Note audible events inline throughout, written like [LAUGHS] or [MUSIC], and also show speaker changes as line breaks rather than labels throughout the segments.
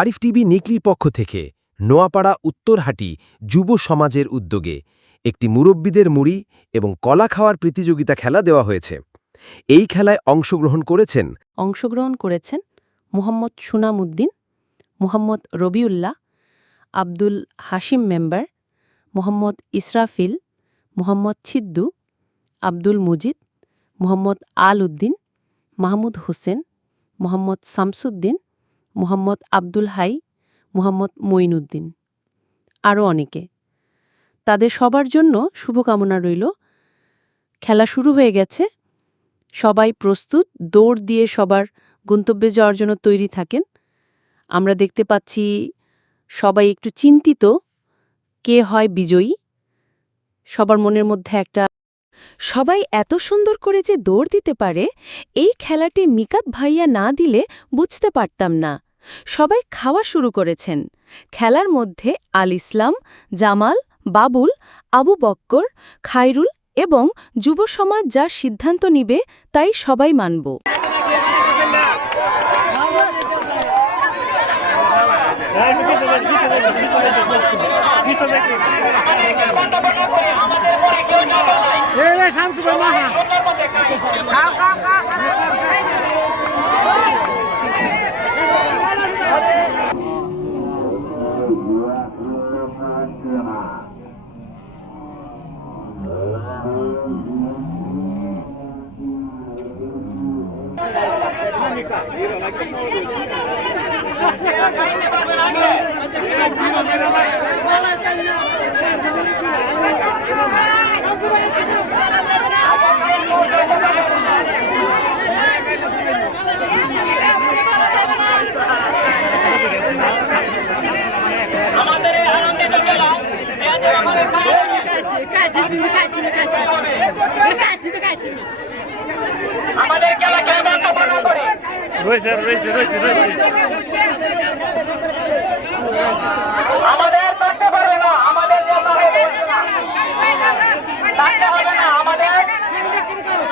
Arif TV নিকলির পক্ষ থেকে নোয়াপাড়া উত্তরহাটি যুব সমাজের উদ্যোগে একটি মুরব্বীদের মুড়ি এবং কলা খাওয়ার প্রতিযোগিতা খেলা দেওয়া হয়েছে। এই খেলায় অংশগ্রহণ করেছেন
অংশগ্রহণ করেছেন মোহাম্মদ সুনাম উদ্দিন মুহাম্মদ রবিউল্লাহ, আব্দুল হাশিম মেম্বার, মোহাম্মদ ইসরাফিল, মোহাম্মদ ছিদ্দু, আব্দুল মুজিদ, মোহাম্মদ আল উদ্দিন মাহমুদ হোসেন, মোহাম্মদ শামসুদ্দিন মুহাম্মদ আব্দুল হাই, মুহাম্মদ মঈনুদ্দিন আরও অনেকে। তাদের সবার জন্য শুভকামনা রইল। খেলা শুরু হয়ে গেছে। সবাই প্রস্তুত, দৌড় দিয়ে সবার গন্তব্যে যাওয়ার জন্য তৈরি থাকেন। আমরা দেখতে পাচ্ছি সবাই একটু চিন্তিত, কে হয় বিজয়ী। সবার মনের মধ্যে একটা, সবাই এত সুন্দর করে যে দৌড় দিতে পারে, এই খেলাটি মিকাত ভাইয়া না দিলে বুঝতে পারতাম না। সবাই খাওয়া শুরু করেছেন। খেলার মধ্যে আল ইসলাম, জামাল, বাবুল, আবু বক্কর, খায়রুল এবং যুব সমাজ যা সিদ্ধান্ত নিবে তাই সবাই মানব।
আমাদের খেলাকে বন্ধ করে
রয়েছে রয়েছে রয়েছে রয়েছে।
আমাদের থাকতে পারবে না আমাদের থাকতে হবে না আমাদের
দুই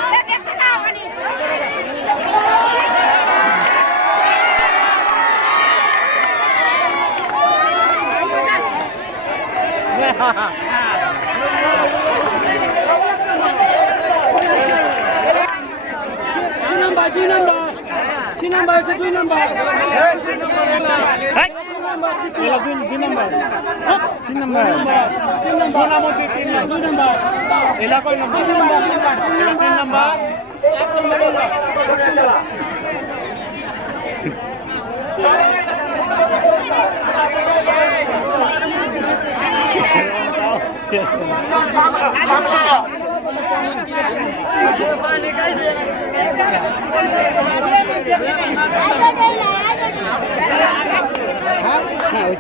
[LAUGHS] নাম্বার আছে দুই নাম্বার দুই নাম্বার তিন নাম্বার তিন নাম্বার তিন নাম্বার দুই নাম্বার এলা কয় নাম্বার তিন নাম্বার তিন নাম্বার এক নাম্বার হ্যাঁ হ্যাঁ ওই